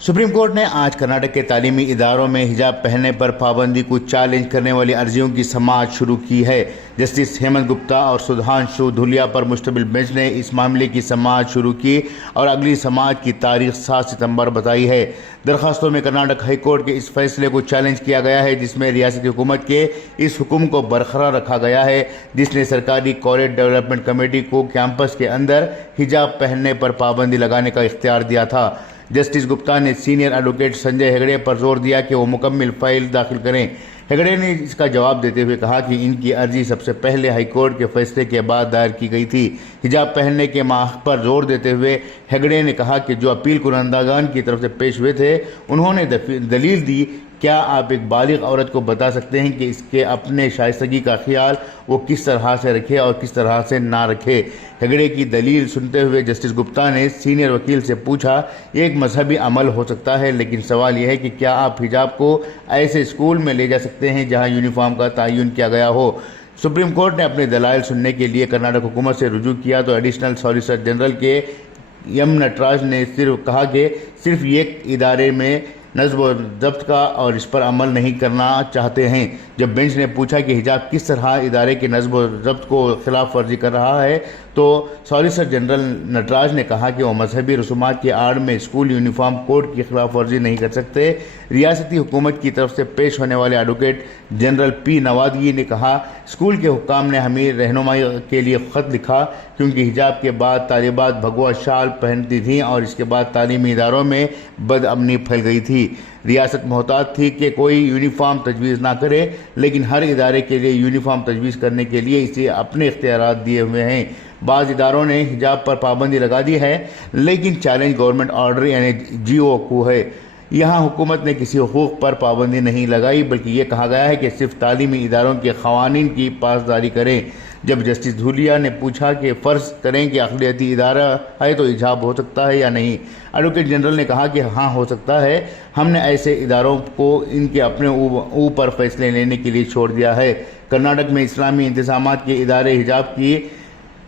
Supreme court ने आज कर्नाटक के तालीमी इदारों में हिजाब पहनने पर पाबंदी को चैलेंज करने वाली अर्जियों की समाअत शुरू की है। जस्टिस हेमंत गुप्ता और सुधांशु धुलिया पर मुश्तमिल बेंच ने इस मामले की समाअत शुरू की और अगली समाअत की तारीख 7 सितंबर बताई है। दरखास्तों में कर्नाटक हाई कोर्ट के इस फैसले को चैलेंज किया गया है, जिसमें रियासती हुकूमत के इस हुक्म को बरकरार रखा गया है जिसने सरकारी कॉलेज डेवलपमेंट कमेटी को कैंपस के अंदर हिजाब पहनने पर पाबंदी लगाने का इख्तियार दिया था। जस्टिस गुप्ता ने सीनियर एडवोकेट संजय हेगड़े पर जोर दिया कि वो मुकम्मल फाइल दाखिल करें। हेगड़े ने इसका जवाब देते हुए कहा कि इनकी अर्जी सबसे पहले हाईकोर्ट के फैसले के बाद दायर की गई थी। हिजाब पहनने के माह पर जोर देते हुए हेगड़े ने कहा कि जो अपील कुरंदागान की तरफ से पेश हुए थे उन्होंने दलील दी, क्या आप एक बालिग औरत को बता सकते हैं कि इसके अपने शाइस्तगी का ख्याल वो किस तरह से रखे और किस तरह से ना रखे। हेगड़े की दलील सुनते हुए जस्टिस गुप्ता ने सीनियर वकील से पूछा, एक मजहबी अमल हो सकता है, लेकिन सवाल यह है कि क्या आप हिजाब को ऐसे स्कूल में ले जा सकते हैं जहां यूनिफॉर्म का तयन किया गया हो। सुप्रीम कोर्ट ने अपने दलाइल सुनने के लिए कर्नाटक हुकूमत से रुजू किया तो एडिशनल सॉलिसिटर जनरल के एम नटराज ने सिर्फ कहा कि सिर्फ एक इदारे में नज़्म व ज़ब्त का और इस पर अमल नहीं करना चाहते हैं। जब बेंच ने पूछा कि हिजाब किस तरह इदारे के नज़्म व ज़ब्त को खिलाफ वर्जी कर रहा है तो सॉलिसिटर जनरल नटराज ने कहा कि वो मजहबी रसूमात की आड़ में स्कूल यूनिफॉर्म कोड की खिलाफ वर्जी नहीं कर सकते। रियासती हुकूमत की तरफ से पेश होने वाले एडवोकेट जनरल पी नवादगी ने कहा, स्कूल के हुक्काम ने हमें रहनुमाई के लिए ख़त लिखा क्योंकि हिजाब के बाद तालिबात भगवा शाल पहनती थीं और इसके बाद तालीमी इदारों में बदअमनी फैल गई थी। रियासत मोहतात थी कि कोई यूनिफॉर्म तजवीज़ ना करे, लेकिन हर इदारे के लिए यूनिफॉर्म तजवीज़ करने के लिए इसे अपने इख्तियारात दिए हुए हैं। बाज़ इदारों ने हिजाब पर पाबंदी लगा दी है, लेकिन चैलेंज गवर्नमेंट ऑर्डर यानी GO को है। यहाँ हुकूमत ने किसी हुकूक पर पाबंदी नहीं लगाई, बल्कि ये कहा गया है कि सिर्फ तालीमी इदारों के क़वानीन की पासदारी करें। जब जस्टिस धुलिया ने पूछा कि फ़र्ज़ करें कि अक़लियती इदारा है तो हिजाब हो सकता है या नहीं, एडवोकेट जनरल ने कहा कि हाँ हो सकता है। हमने ऐसे इदारों को इनके अपने ऊपर फैसले लेने के लिए छोड़ दिया है। कर्नाटक में इस्लामी इंतज़ामात के इदारे हिजाब की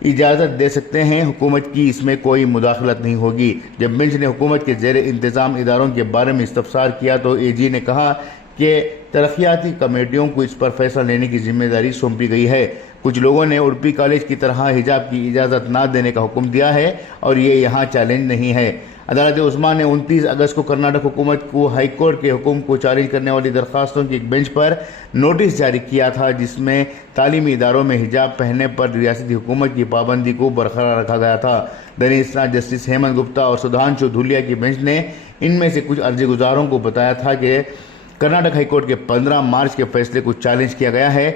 इजाज़त दे सकते हैं, हुकूमत की इसमें कोई मुदाखलत नहीं होगी। जब बेंच ने हुकूमत के ज़ेर इंतज़ाम इदारों के बारे में इस्तफसार किया तो AG ने कहा कि तरक्याती कमेटियों को इस पर फैसला लेने की जिम्मेदारी सौंपी गई है। कुछ लोगों ने उडुपी कॉलेज की तरह हिजाब की इजाज़त न देने का हुक्म दिया है और ये यहाँ चैलेंज नहीं है। अदालत उस्मा ने 29 अगस्त को कर्नाटक हुकूमत को हाई कोर्ट के हुक्म को चैलेंज करने वाली दरखास्तों की एक बेंच पर नोटिस जारी किया था, जिसमें तालीमी इदारों में हिजाब पहनने पर रियासती हुकूमत की पाबंदी को बरकरार रखा गया था। दरअसल जस्टिस हेमंत गुप्ता और सुधांशु धुलिया की बेंच ने इनमें से कुछ अर्जी गुजारों को बताया था कि कर्नाटक हाई कोर्ट के 15 मार्च के फैसले को चैलेंज किया गया है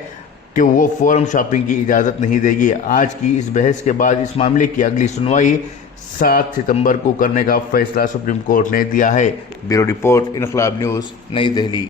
कि वो फोरम शॉपिंग की इजाज़त नहीं देगी। आज की इस बहस के बाद इस मामले की अगली सुनवाई 7 सितंबर को करने का फैसला सुप्रीम कोर्ट ने दिया है। ब्यूरो रिपोर्ट, इनकलाब न्यूज़, नई दिल्ली।